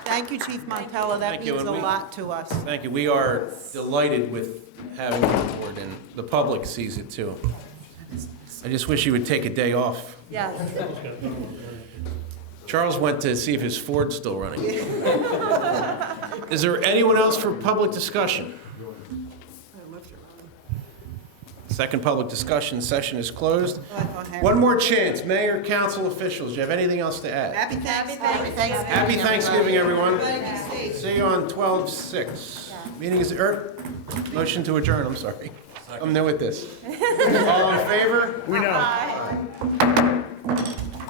Thank you, Chief Montella. That Thank you, means a and we- lot to us. Thank you. We are delighted with having you on board, and the public sees it too. I just wish you would take a day off. Yes. Charles went to see if his Ford's still running. Is there anyone else for public discussion? Second public discussion session is closed. One more chance, mayor, council officials, do you have anything else to add? Happy Thanksgiving. Happy Thanksgiving, everyone. See you on 12/6. Meeting is, motion to adjourn, I'm sorry. I'm new at this. All in favor? We know.